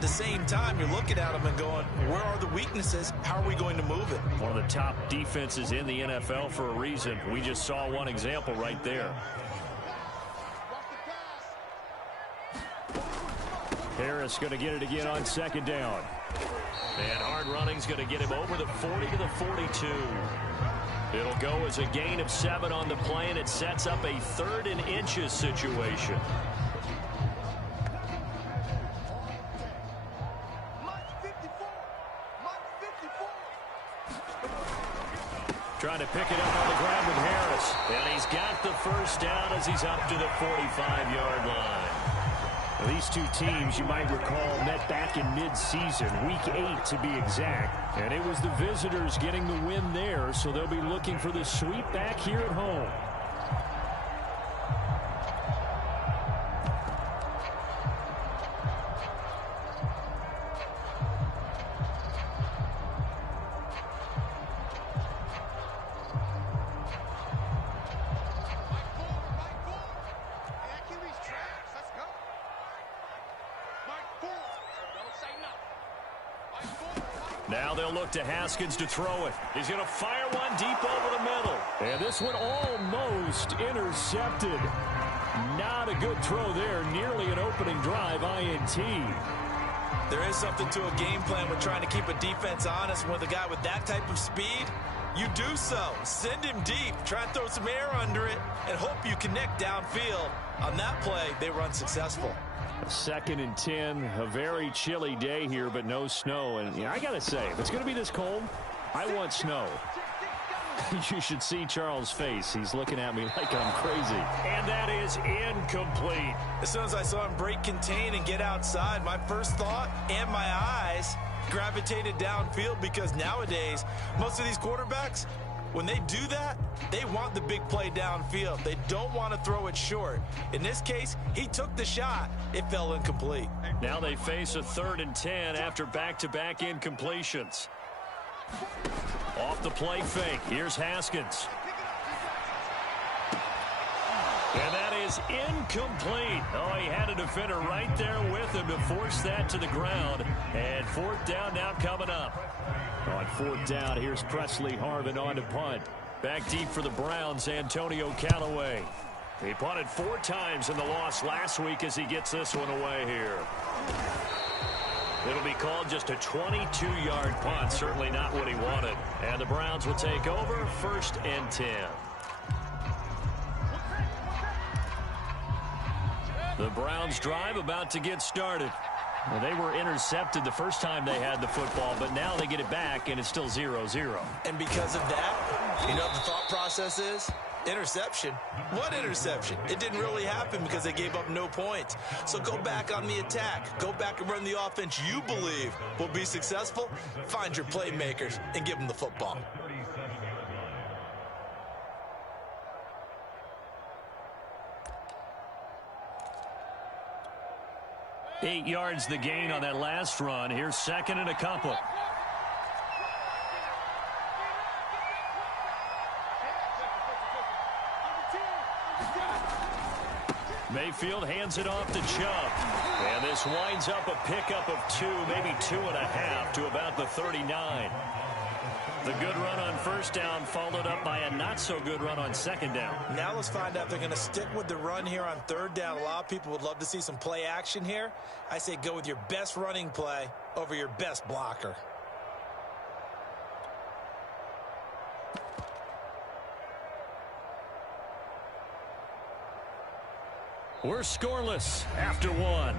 at the same time, you're looking at them and going, where are the weaknesses? How are we going to move it? One of the top defenses in the NFL for a reason. We just saw one example right there. Harris going to get it again on second down. And hard running's going to get him over the 40 to the 42. It'll go as a gain of 7 on the play, and it sets up a 3rd and inches situation. Trying to pick it up on the ground with Harris. And he's got the first down as he's up to the 45-yard line. These two teams, you might recall, met back in mid-season, week 8 to be exact. And it was the visitors getting the win there, so they'll be looking for the sweep back here at home. Now they'll look to Haskins to throw it. He's going to fire one deep over the middle. And this one almost intercepted. Not a good throw there. Nearly an opening drive INT. There is something to a game plan with trying to keep a defense honest. With a guy with that type of speed, you do so. Send him deep. Try and throw some air under it and hope you connect downfield. On that play, they were unsuccessful. 2nd and 10, a very chilly day here, but no snow. And I got to say, if it's going to be this cold, I want snow. You should see Charles' face. He's looking at me like I'm crazy. And that is incomplete. As soon as I saw him break contain and get outside, my first thought and my eyes gravitated downfield, because nowadays, most of these quarterbacks, when they do that, they want the big play downfield. They don't want to throw it short. In this case, he took the shot. It fell incomplete. Now they face a 3rd and 10 after back-to-back incompletions. Off the play fake. Here's Haskins. And that is incomplete. Oh, he had a defender right there with him to force that to the ground. And 4th down now coming up. On 4th down, here's Presley Harvin on to punt. Back deep for the Browns, Antonio Callaway. He punted 4 times in the loss last week as he gets this one away here. It'll be called just a 22-yard punt. Certainly not what he wanted. And the Browns will take over 1st and 10. The Browns drive about to get started. Well, they were intercepted the first time they had the football, but now they get it back, and it's still 0-0. And because of that, you know what the thought process is? Interception. What interception? It didn't really happen because they gave up no points. So go back on the attack. Go back and run the offense you believe will be successful. Find your playmakers and give them the football. Eight yards the gain on that last run. Here's 2nd and a couple. Mayfield hands it off to Chubb. And this winds up a pickup of 2, maybe 2.5 to about the 39. The good run on 1st down followed up by a not-so-good run on 2nd down. Now let's find out if they're going to stick with the run here on 3rd down. A lot of people would love to see some play action here. I say go with your best running play over your best blocker. We're scoreless after 1.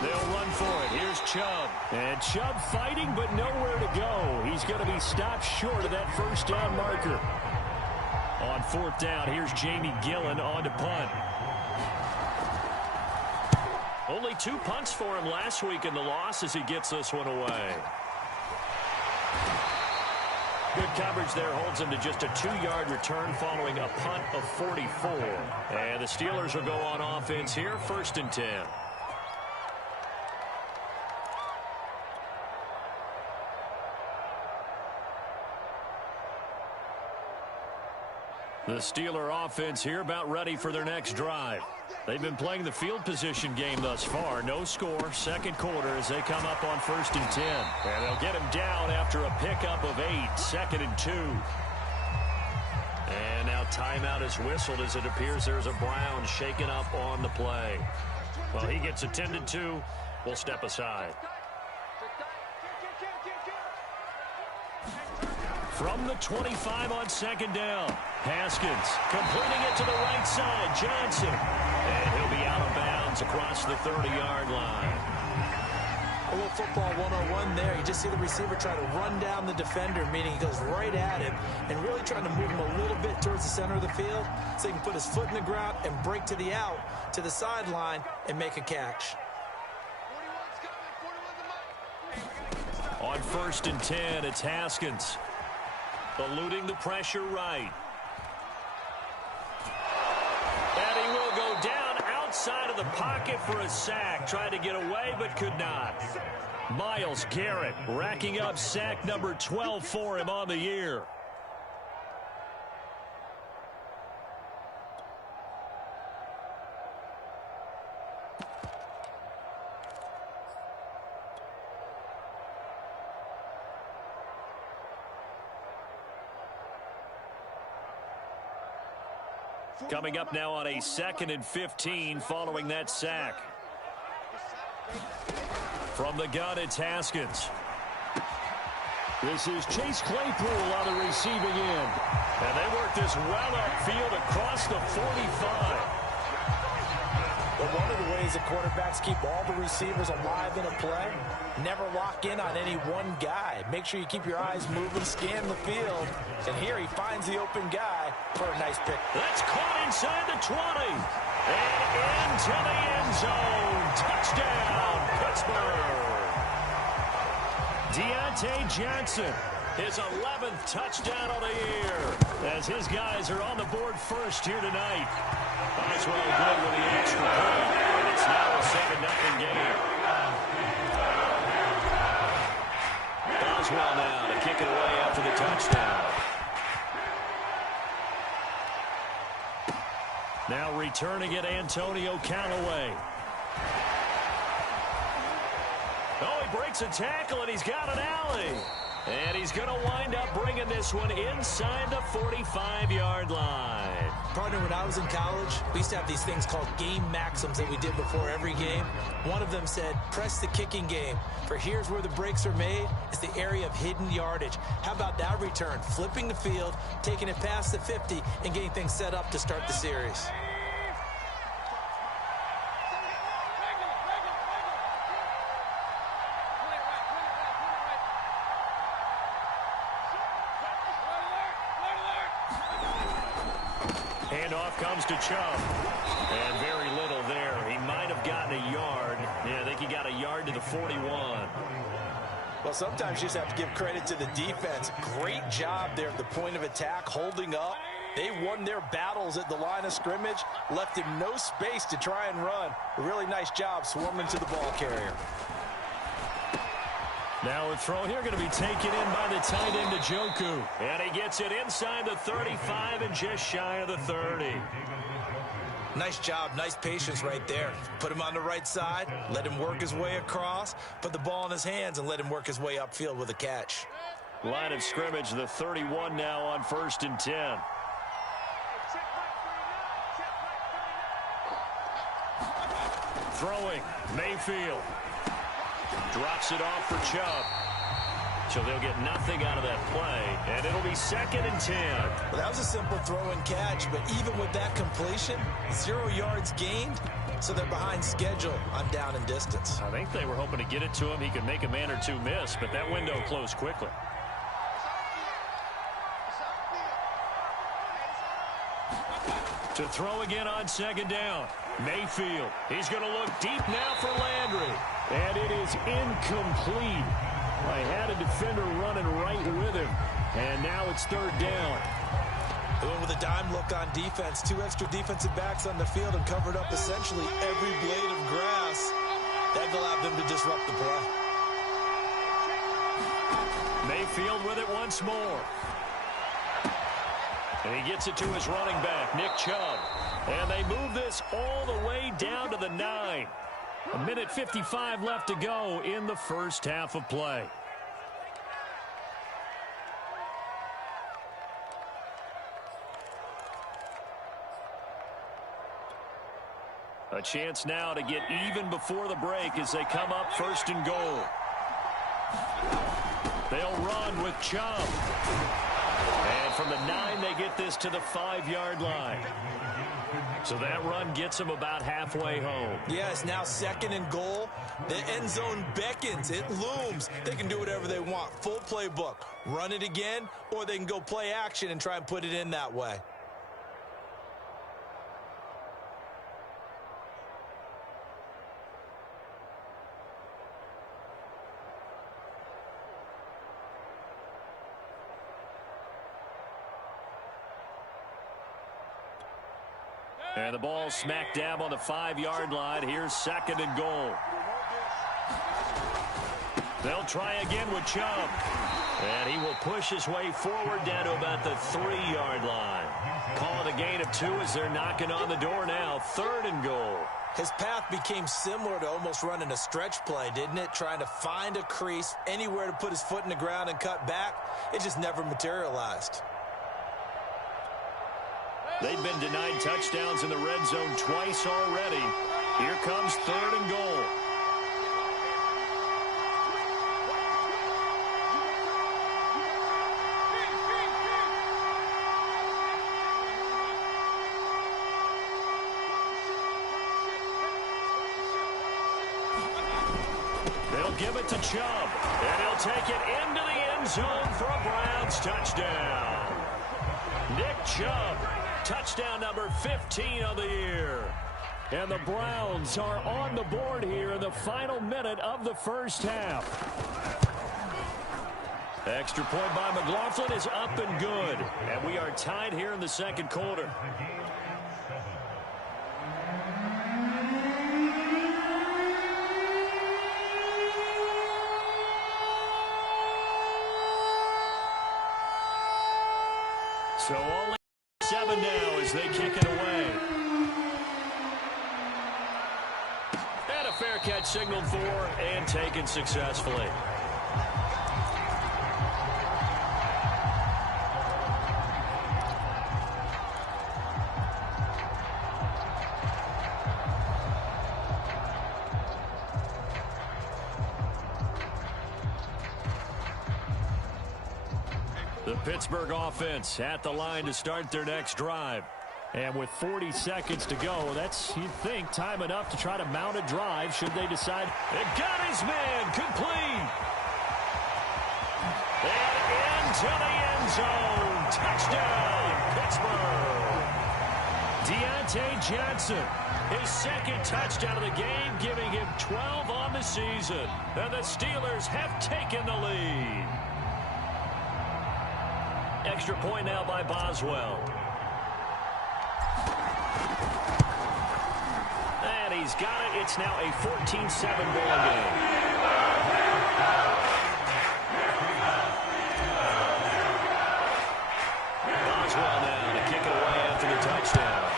They'll run for it. Here's Chubb. And Chubb fighting, but nowhere to go. He's going to be stopped short of that 1st down marker. On 4th down, here's Jamie Gillen on to punt. Only 2 punts for him last week in the loss as he gets this one away. Good coverage there holds him to just a 2-yard return following a punt of 44. And the Steelers will go on offense here, 1st and 10. The Steeler offense here about ready for their next drive. They've been playing the field position game thus far. No score, second quarter as they come up on 1st and 10. And they'll get him down after a pickup of 8, 2nd and 2. And now timeout is whistled as it appears there's a Brown shaken up on the play. Well, he gets attended to. We'll step aside. From the 25 on 2nd down. Haskins completing it to the right side. Johnson. And he'll be out of bounds across the 30-yard line. A little football 101 there. You just see the receiver try to run down the defender, meaning he goes right at him and really trying to move him a little bit towards the center of the field so he can put his foot in the ground and break to the out, to the sideline, and make a catch. On 1st and 10, it's Haskins. Eluding the pressure right. And he will go down outside of the pocket for a sack. Tried to get away, but could not. Myles Garrett racking up sack number 12 for him on the year. Coming up now on a 2nd and 15 following that sack. From the gun, it's Haskins. This is Chase Claypool on the receiving end. And they work this well upfield across the 45. But one of the ways that quarterbacks keep all the receivers alive in a play, never lock in on any one guy. Make sure you keep your eyes moving, scan the field. And here he finds the open guy for a nice pick. That's caught inside the 20. And into the end zone. Touchdown, Pittsburgh. Deontay Johnson, his 11th touchdown of the year. As his guys are on the board first here tonight. Boswell good with the extra point. And it's now a 7-0 game. Boswell now to kick it away after the touchdown. Now returning it, Antonio Callaway. Oh, he breaks a tackle, and he's got an alley. And he's going to wind up bringing this one inside the 45-yard line. Partner, when I was in college, we used to have these things called game maxims that we did before every game. One of them said, press the kicking game. For here's where the breaks are made. It's the area of hidden yardage. How about that return? Flipping the field, taking it past the 50, and getting things set up to start the series. Handoff comes to Chubb. And very little there. He might have gotten a yard. Yeah, I think he got a yard to the 41. Well, sometimes you just have to give credit to the defense. Great job there at the point of attack, holding up. They won their battles at the line of scrimmage, left him no space to try and run. A really nice job swarming to the ball carrier. Now a throw here going to be taken in by the tight end, Njoku. And he gets it inside the 35 and just shy of the 30. Nice job, nice patience right there. Put him on the right side, let him work his way across, put the ball in his hands, and let him work his way upfield with a catch. Line of scrimmage, the 31 now on 1st and 10. Throwing, Mayfield. Drops it off for Chubb. So they'll get nothing out of that play, and it'll be 2nd and 10. Well, that was a simple throw and catch, but even with that completion, 0 yards gained, so they're behind schedule on down and distance. I think they were hoping to get it to him. He could make a man or two miss, but that window closed quickly. To throw again on 2nd down. Mayfield. He's going to look deep now for Landry. And it is incomplete. I had a defender running right with him. And now it's 3rd down. They went with a dime look on defense. 2 extra defensive backs on the field and covered up essentially every blade of grass. That allowed them to disrupt the play. Mayfield with it once more. And he gets it to his running back, Nick Chubb. And they move this all the way down to the 9. 1:55 left to go in the first half of play. A chance now to get even before the break as they come up 1st and goal. They'll run with Chubb. And from the 9, they get this to the 5-yard line. So that run gets them about halfway home. Yeah, it's now 2nd and goal. The end zone beckons. It looms. They can do whatever they want. Full playbook. Run it again, or they can go play action and try and put it in that way. And the ball smack dab on the 5-yard line. Here's 2nd and goal. They'll try again with Chubb. And he will push his way forward down to about the 3-yard line. Call it a gain of 2 as they're knocking on the door now. 3rd and goal. His path became similar to almost running a stretch play, didn't it? Trying to find a crease, anywhere to put his foot in the ground and cut back. It just never materialized. They've been denied touchdowns in the red zone twice already. Here comes 3rd and goal. They'll give it to Chubb, and he'll take it into the end zone for a Browns touchdown. Nick Chubb. Touchdown number 15 of the year. And the Browns are on the board here in the final minute of the first half. Extra point by McLaughlin is up and good. And we are tied here in the 2nd quarter. So only 7 now as they kick it away. And a fair catch signaled for and taken successfully. The Pittsburgh offense at the line to start their next drive. And with 40 seconds to go, that's, you'd think, time enough to try to mount a drive should they decide. It got his man complete. And into the end zone. Touchdown, Pittsburgh. Deontay Johnson, his 2nd touchdown of the game, giving him 12 on the season. And the Steelers have taken the lead. Extra point now by Boswell. And he's got it. It's now a 14-7 ball game. Boswell now to kick it away after the touchdown.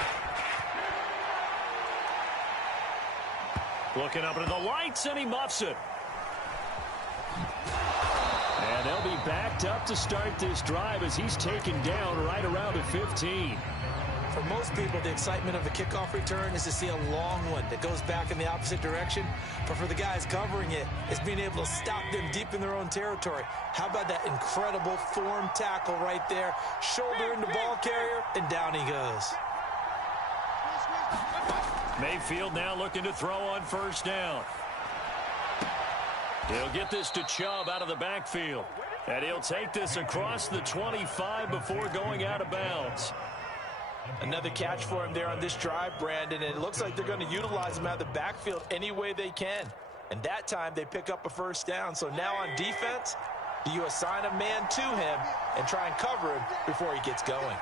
Looking up into the lights, and he muffs it. And they'll be backed up to start this drive as he's taken down right around the 15. For most people, the excitement of the kickoff return is to see a long one that goes back in the opposite direction. But for the guys covering it, it's being able to stop them deep in their own territory. How about that incredible form tackle right there? Shoulder into ball carrier, and down he goes. Mayfield now looking to throw on 1st down. He'll get this to Chubb out of the backfield. And he'll take this across the 25 before going out of bounds. Another catch for him there on this drive, Brandon, and it looks like they're going to utilize him out of the backfield any way they can. And that time they pick up a 1st down. So now on defense, do you assign a man to him and try and cover him before he gets going?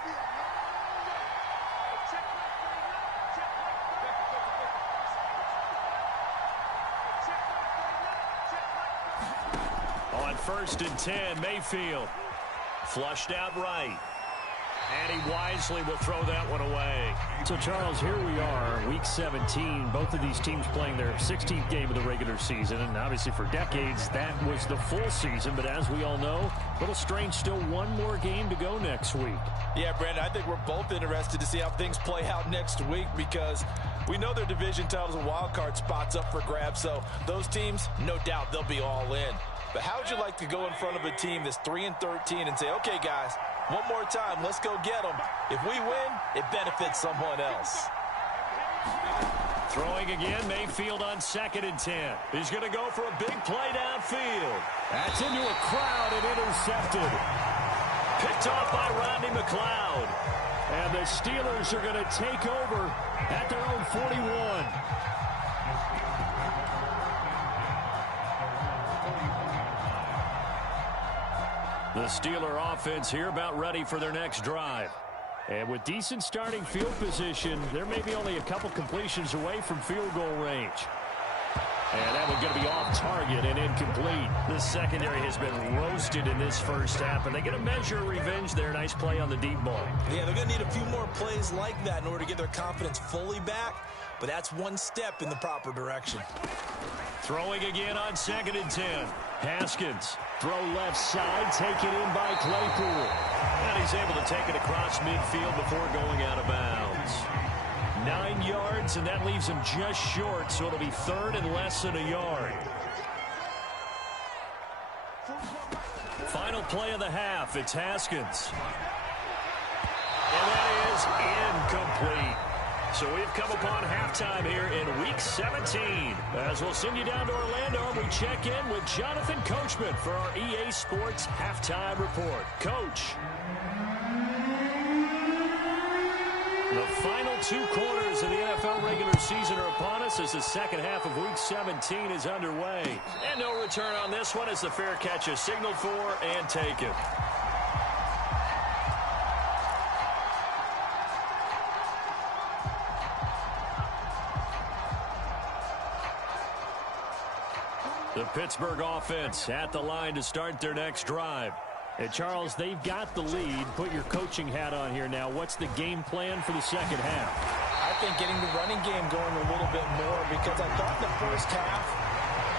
On 1st and 10, Mayfield flushed out right. And he wisely will throw that one away. So, Charles, here we are, Week 17. Both of these teams playing their 16th game of the regular season. And obviously for decades, that was the full season. But as we all know, a little strange, still one more game to go next week. Yeah, Brandon, I think we're both interested to see how things play out next week because we know their division titles and wild card spots up for grabs. So those teams, no doubt, they'll be all in. But how would you like to go in front of a team that's 3-13 and say, okay, guys, one more time, let's go get them. If we win, it benefits someone else. Throwing again, Mayfield on 2nd and 10. He's going to go for a big play downfield. That's into a crowd and intercepted. Picked off by Rodney McLeod. And the Steelers are going to take over at their own 41. The Steeler offense here about ready for their next drive. And with decent starting field position, there may be only a couple completions away from field goal range. And that one's going to be off target and incomplete. The secondary has been roasted in this first half, and they get a measure of revenge there. Nice play on the deep ball. Yeah, they're going to need a few more plays like that in order to get their confidence fully back, but that's one step in the proper direction. Throwing again on 2nd and 10. Haskins. Throw left side, taken in by Claypool. And he's able to take it across midfield before going out of bounds. 9 yards, and that leaves him just short, so it'll be 3rd and less than a yard. Final play of the half, it's Haskins. And that is incomplete. So we've come upon halftime here in Week 17. As we'll send you down to Orlando, and we check in with Jonathan Coachman for our EA Sports Halftime Report. Coach. The final 2 quarters of the NFL regular season are upon us as the second half of Week 17 is underway. And no return on this one as the fair catch is signaled for and taken. The Pittsburgh offense at the line to start their next drive. And Charles, they've got the lead. Put your coaching hat on here now. What's the game plan for the second half? I think getting the running game going a little bit more because I thought the first half,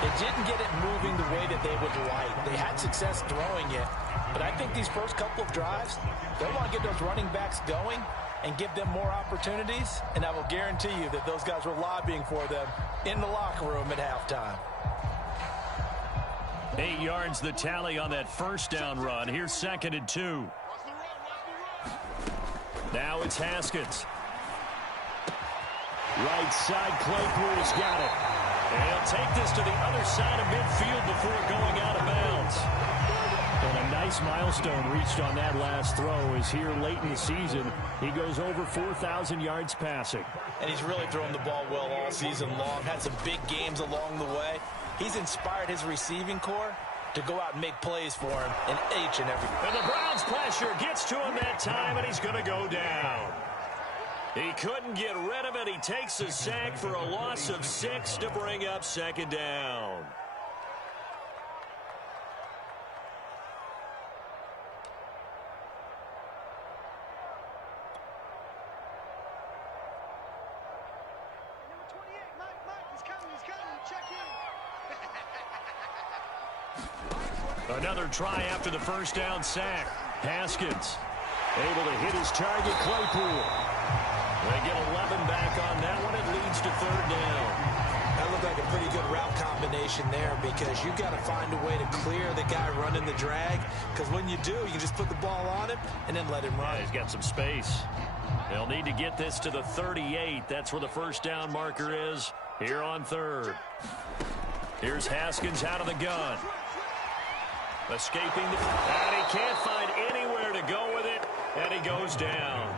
it didn't get it moving the way that they would like. They had success throwing it, but I think these first couple of drives, they want to get those running backs going and give them more opportunities, and I will guarantee you that those guys were lobbying for them in the locker room at halftime. 8 yards the tally on that first down run. Here's 2nd and 2. Now it's Haskins. Right side, Claypool's got it. And he'll take this to the other side of midfield before going out of bounds. And a nice milestone reached on that last throw is here late in the season. He goes over 4,000 yards passing. And he's really thrown the ball well all season long. Had some big games along the way. He's inspired his receiving corps to go out and make plays for him in each and every. And the Browns pressure gets to him that time, and he's going to go down. He couldn't get rid of it. He takes a sack for a loss of 6 to bring up 2nd down. Another try after the first down sack. Haskins able to hit his target, Claypool. They get 11 back on that one. It leads to 3rd down. That looked like a pretty good route combination there because you've got to find a way to clear the guy running the drag because when you do, you can just put the ball on him and then let him run. Yeah, he's got some space. They'll need to get this to the 38. That's where the first down marker is here on 3rd. Here's Haskins out of the gun. Escaping, and he can't find anywhere to go with it, and he goes down.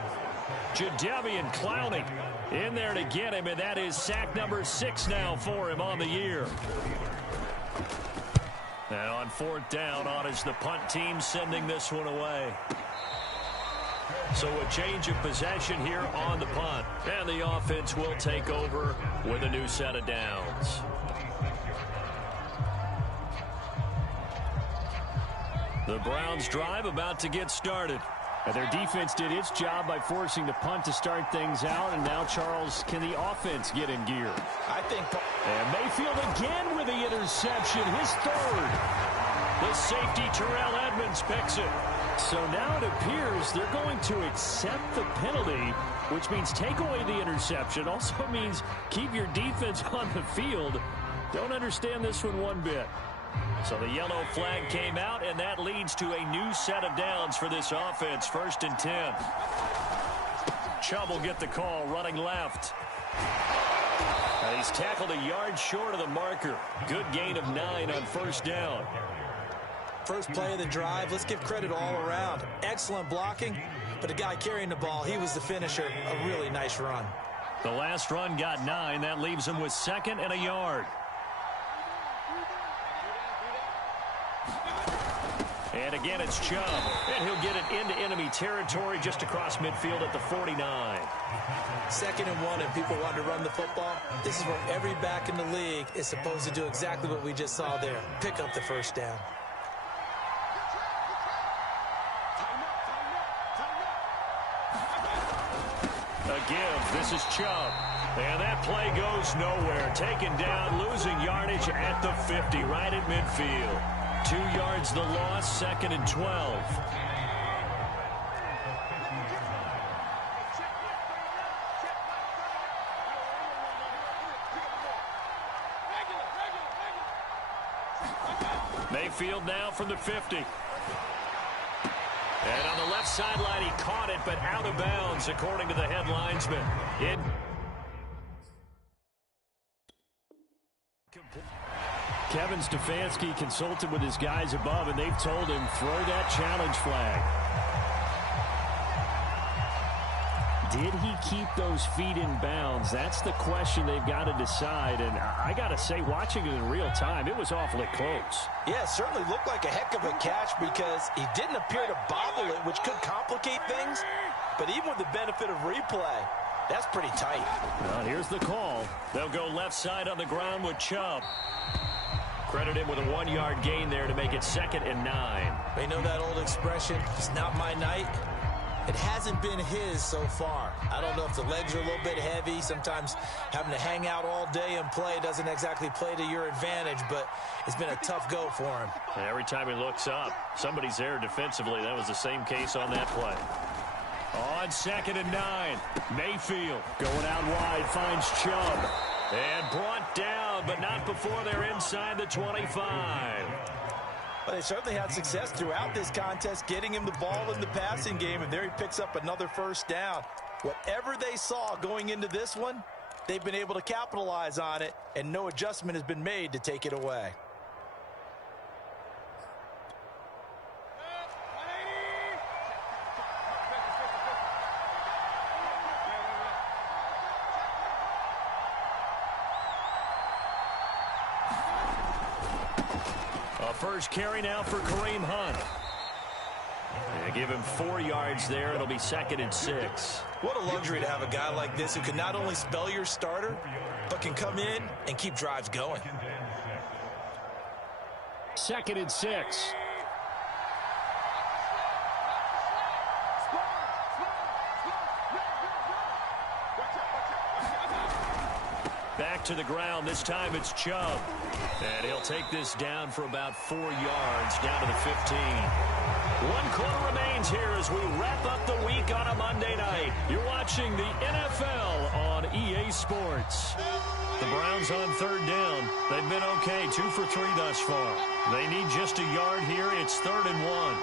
Jadeveon Clowney in there to get him, and that is sack number 6 now for him on the year. And on 4th down, on is the punt team sending this one away. So a change of possession here on the punt, and the offense will take over with a new set of downs. The Browns drive about to get started. And their defense did its job by forcing the punt to start things out, and now, Charles, can the offense get in gear? I think. And Mayfield again with the interception, his third. The safety, Terrell Edmonds, picks it. So now it appears they're going to accept the penalty, which means take away the interception. Also means keep your defense on the field. Don't understand this one bit. So the yellow flag came out, and that leads to a new set of downs for this offense. 1st and 10. Chubb will get the call, running left. And he's tackled a yard short of the marker. Good gain of 9 on 1st down. First play of the drive, let's give credit all around. Excellent blocking, but the guy carrying the ball, he was the finisher. A really nice run. The last run got 9. That leaves him with 2nd and a yard. And again, it's Chubb. And he'll get it into enemy territory just across midfield at the 49. 2nd and 1, and people want to run the football. This is where every back in the league is supposed to do exactly what we just saw there. Pick up the 1st down. A give. This is Chubb. And that play goes nowhere. Taken down, losing yardage at the 50, right at midfield. 2 yards the loss, 2nd and 12. Mayfield now from the 50. And on the left sideline, he caught it, but out of bounds, according to the head linesman. Kevin Stefanski consulted with his guys above, and they've told him, throw that challenge flag. Did he keep those feet in bounds? That's the question they've got to decide. And I got to say, watching it in real time, it was awfully close. Yeah, it certainly looked like a heck of a catch because he didn't appear to bobble it, which could complicate things. But even with the benefit of replay, that's pretty tight. Well, here's the call. They'll go left side on the ground with Chubb. Credit him with a 1-yard gain there to make it 2nd and 9. They know that old expression, it's not my night. It hasn't been his so far. I don't know if the legs are a little bit heavy. Sometimes having to hang out all day and play doesn't exactly play to your advantage, but it's been a tough go for him. And every time he looks up, somebody's there defensively. That was the same case on that play. On 2nd and 9, Mayfield going out wide, finds Chubb. And brought down, but not before they're inside the 25. Well, they certainly had success throughout this contest, getting him the ball in the passing game, and there he picks up another 1st down. Whatever they saw going into this one, they've been able to capitalize on it, and no adjustment has been made to take it away. First carry now for Kareem Hunt. They give him 4 yards there. It'll be 2nd and 6. What a luxury to have a guy like this who can not only spell your starter, but can come in and keep drives going. 2nd and 6. Back to the ground. This time it's Chubb. And he'll take this down for about 4 yards, down to the 15. 1 quarter remains here as we wrap up the week on a Monday night. You're watching the NFL on EA Sports. The Browns on 3rd down. They've been okay, 2 for 3 thus far. They need just a yard here. It's 3rd and 1.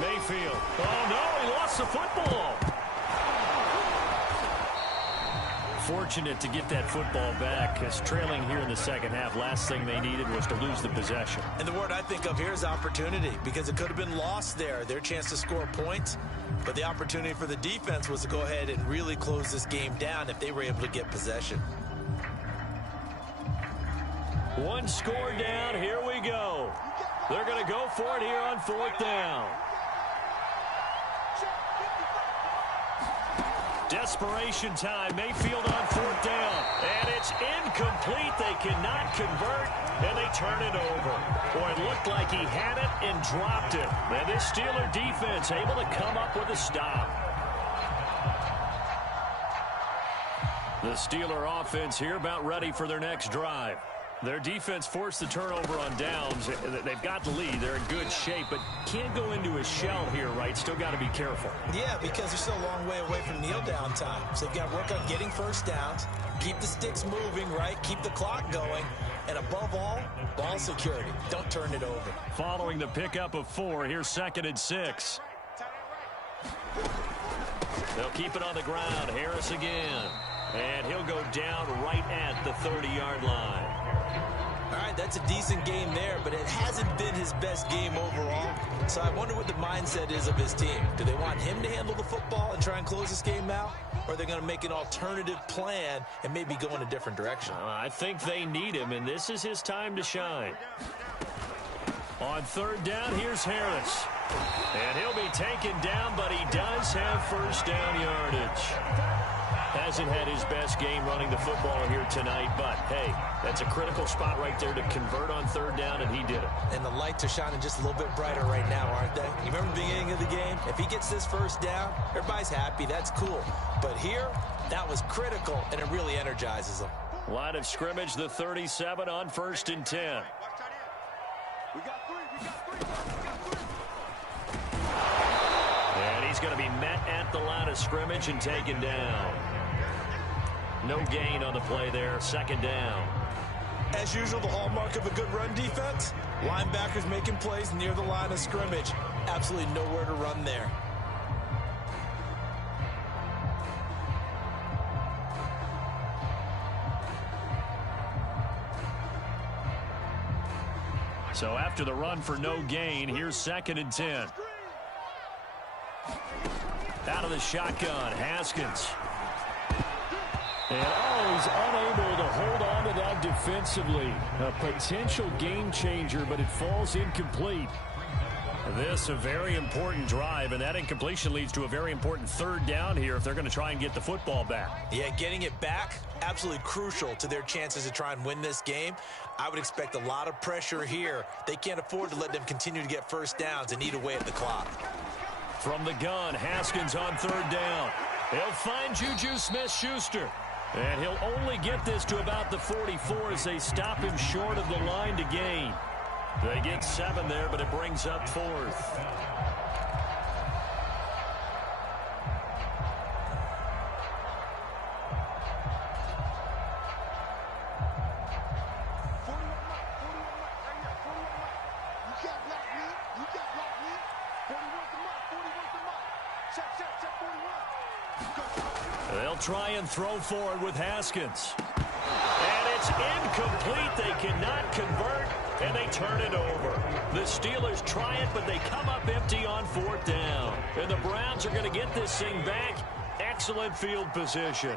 Mayfield. Oh, no, he lost the football. Fortunate to get that football back, because trailing here in the 2nd half, last thing they needed was to lose the possession. And the word I think of here is opportunity, because it could have been lost there, their chance to score points. But the opportunity for the defense was to go ahead and really close this game down if they were able to get possession. 1 score down. Here we go. They're going to go for it here on 4th down. Desperation time. Mayfield on 4th down. And it's incomplete. They cannot convert, and they turn it over. Boy, it looked like he had it and dropped it. And this Steeler defense able to come up with a stop. The Steeler offense here about ready for their next drive. Their defense forced the turnover on downs. They've got the lead. They're in good shape, but can't go into a shell here, right? Still got to be careful. Yeah, because they're still a long way away from kneel down time. So they've got to work on getting first downs, keep the sticks moving, right? Keep the clock going. And above all, ball security. Don't turn it over. Following the pickup of 4, here's 2nd and 6. They'll keep it on the ground. Harris again. And he'll go down right at the 30-yard line. All right, that's a decent game there, but it hasn't been his best game overall. So I wonder what the mindset is of his team. Do they want him to handle the football and try and close this game out? Or are they going to make an alternative plan and maybe go in a different direction? I think they need him, and this is his time to shine. On 3rd down, here's Harris. And he'll be taken down, but he does have first down yardage. Hasn't had his best game running the football here tonight, but, hey, that's a critical spot right there to convert on 3rd down, and he did it. And the lights are shining just a little bit brighter right now, aren't they? You remember the beginning of the game? If he gets this first down, everybody's happy. That's cool. But here, that was critical, and it really energizes them. Line of scrimmage, the 37 on 1st and 10. And he's going to be met at the line of scrimmage and taken down. No gain on the play there. 2nd down. As usual, the hallmark of a good run defense, linebackers making plays near the line of scrimmage. Absolutely nowhere to run there. So after the run for no gain, here's 2nd and 10. Out of the shotgun, Haskins. And he's unable to hold on to that defensively. A potential game changer, but it falls incomplete. This a very important drive, and that incompletion leads to a very important 3rd down here if they're going to try and get the football back. Yeah, getting it back, absolutely crucial to their chances to try and win this game. I would expect a lot of pressure here. They can't afford to let them continue to get first downs and eat away at the clock. From the gun, Haskins on 3rd down. He'll find Juju Smith-Schuster. And he'll only get this to about the 44 as they stop him short of the line to gain. They get 7 there, but it brings up 4th. They'll try and throw forward with Haskins. And it's incomplete. They cannot convert, and they turn it over. The Steelers try it, but they come up empty on 4th down. And the Browns are going to get this thing back. Excellent field position.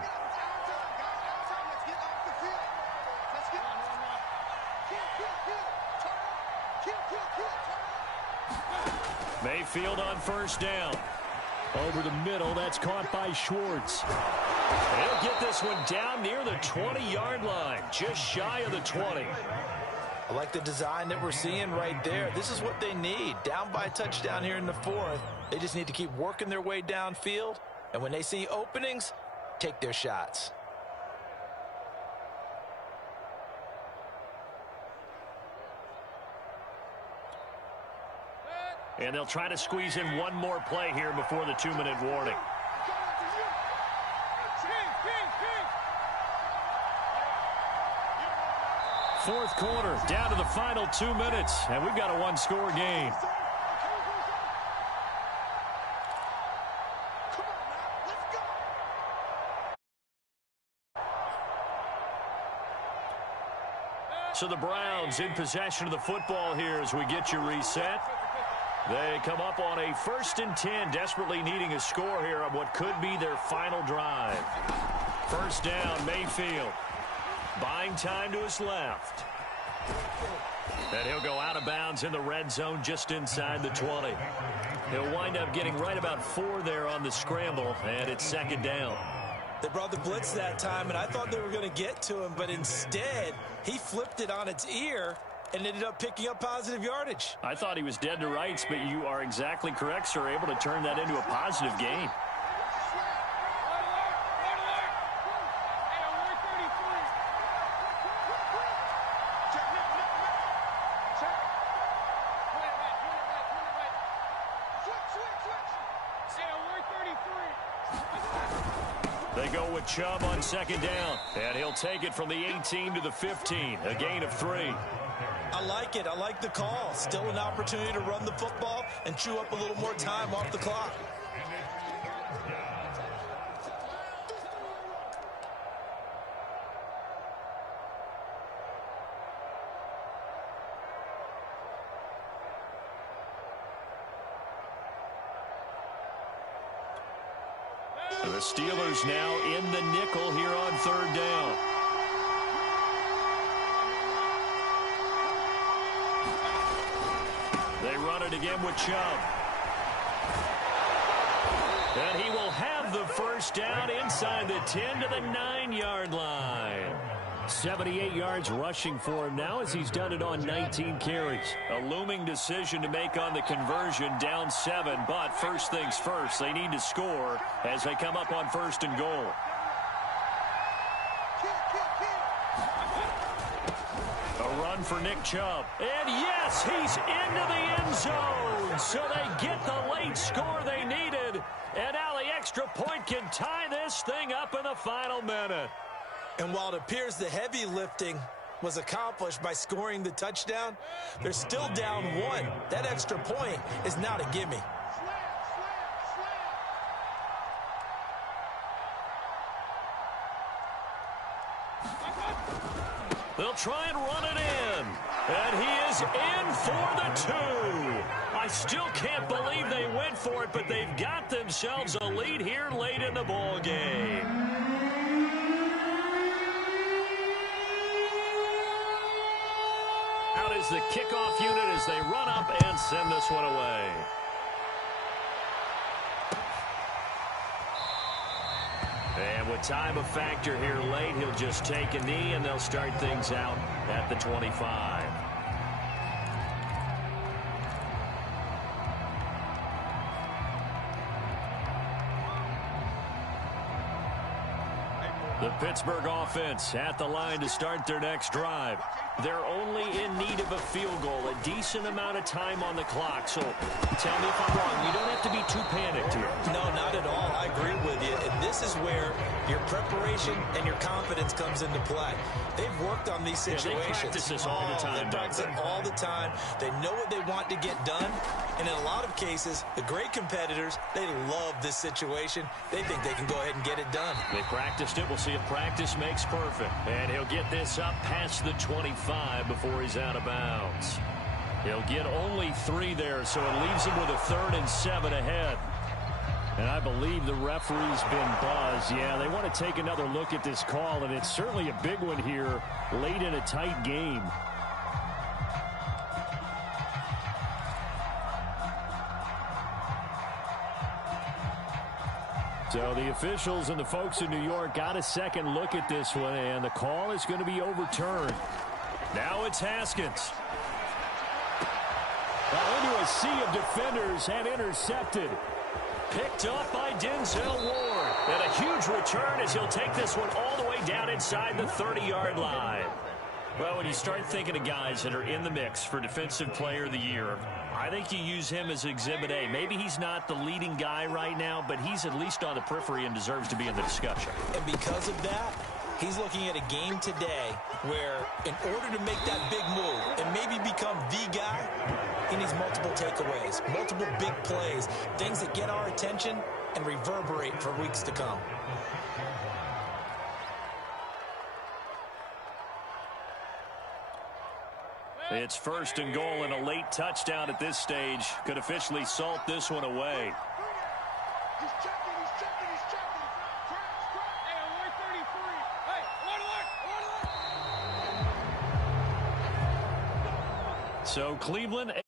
Mayfield on 1st down. Over the middle, that's caught by Schwartz. He'll get this one down near the 20-yard line, just shy of the 20. I like the design that we're seeing right there. This is what they need. Down by a touchdown here in the 4th. They just need to keep working their way downfield. And when they see openings, take their shots. And they'll try to squeeze in one more play here before the 2-minute warning. Fourth quarter, down to the final 2 minutes, and we've got a one-score game. So the Browns in possession of the football here as we get you reset. They come up on a 1st and 10, desperately needing a score here on what could be their final drive. 1st down, Mayfield. Buying time to his left. And he'll go out of bounds in the red zone just inside the 20. He'll wind up getting right about 4 there on the scramble, and it's second down. They brought the blitz that time, and I thought they were going to get to him, but instead, he flipped it on its ear and ended up picking up positive yardage. I thought he was dead to rights, but you are exactly correct, sir, able to turn that into a positive gain. They go with Chubb on second down, and he'll take it from the 18 to the 15, a gain of 3. I like it. I like the call. Still an opportunity to run the football and chew up a little more time off the clock. The Steelers now in the nickel here on third down. They run it again with Chubb. And he will have the first down inside the 10 to the 9-yard line. 78 yards rushing for him now as he's done it on 19 carries. A looming decision to make on the conversion, down 7, but first things first, they need to score as they come up on first and goal. A run for Nick Chubb. And yes, he's into the end zone. So they get the late score they needed. And now the extra point can tie this thing up in the final minute. And while it appears the heavy lifting was accomplished by scoring the touchdown, they're still down 1. That extra point is not a gimme. They'll try and run it in. And he is in for the 2. I still can't believe they went for it, but they've got themselves a lead here late in the ball game. Out is the kickoff unit as they run up and send this one away. And with time a factor here late, he'll just take a knee and they'll start things out at the 25. The Pittsburgh offense at the line to start their next drive. They're only in need of a field goal, a decent amount of time on the clock. So tell me if I'm wrong. You don't have to be too panicked here. No, not at all. I agree with you. And this is where your preparation and your confidence comes into play. They've worked on these situations. Yeah, they practice this all the time. They practice it all the time. They know what they want to get done. And in a lot of cases, the great competitors, they love this situation. They think they can go ahead and get it done. They practiced it. We'll see if practice makes perfect. And he'll get this up past the 25 before he's out of bounds. He'll get only 3 there, so it leaves him with a 3rd and 7 ahead. And I believe the referee's been buzzed. Yeah, they want to take another look at this call, and it's certainly a big one here late in a tight game. So the officials and the folks in New York got a second look at this one, and the call is going to be overturned. Now it's Haskins. Into a sea of defenders and intercepted. Picked up by Denzel Ward. And a huge return as he'll take this one all the way down inside the 30-yard line. Well, when you start thinking of guys that are in the mix for Defensive Player of the Year, I think you use him as Exhibit A. Maybe he's not the leading guy right now, but he's at least on the periphery and deserves to be in the discussion. And because of that, he's looking at a game today where in order to make that big move and maybe become the guy, he needs multiple takeaways, multiple big plays, things that get our attention and reverberate for weeks to come. It's 1st and goal, and a late touchdown at this stage could officially salt this one away. So Cleveland